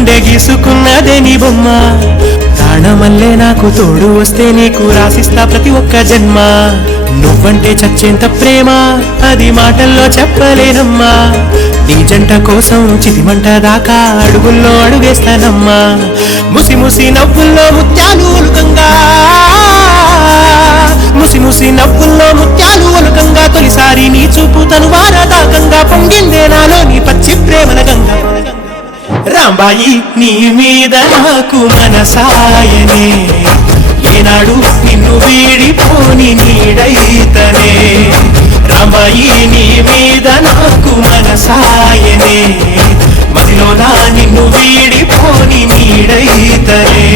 గుండె గీసుకున్నదే నీ బొమ్మ ప్రాణమల్లే నాకు తోడు వస్తే నీకు రాసిస్తా ప్రతి ఒక్క జన్మ నువ్వంటే చచ్చేంత ప్రేమ అది మాటల్లో చెప్పలేనమ్మా నీ జంట కోసం చితిమంట దాకా అడుగుల్లో అడుగేస్తానమ్మా ముసి ముసి నవ్వుల్లో ముత్యాలు ఒలుకంగా ముసి ముసి నవ్వుల్లో ముత్యాలు ఒలుకంగా తొలిసారి నీ చూపు తను వారదాకంగా పొంగిందే నాలో నీ పచ్చి ప్రేమల గంగా రాంబాయి నీ మీద నాకు మనసాయనే ఏనాడు నిన్ను వీడిపోని నీడైతనే రాంబాయి నీ మీద నాకు మనసాయనే మదిలోనా నిన్ను వీడిపోని నీడైతనే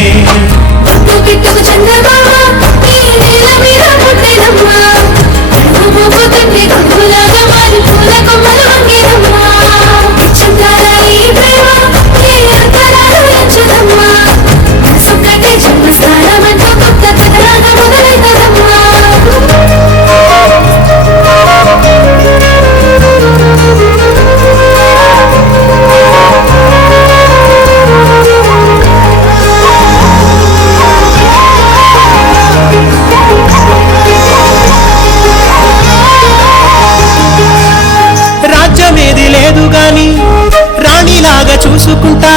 రాణిలాగా చూసుకుంటా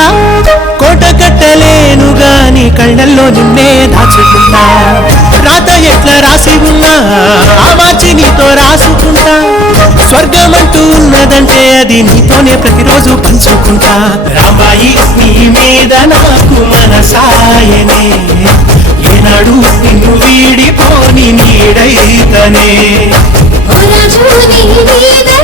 కోట కట్టలేను గాని కళ్ళల్లో నిన్నే దాచుకుంటా రాత ఎట్లా రాసి ఉన్నా ఆ మార్చి నీతో రాసుకుంటా స్వర్గమంటూ ఉన్నదంటే అది నీతోనే ప్రతిరోజు పంచుకుంటా రాంబాయి నీ మీద నాకు మనసాయనే ఏనాడు నిన్ను వీడిపోని నీడైతనే నీ మీద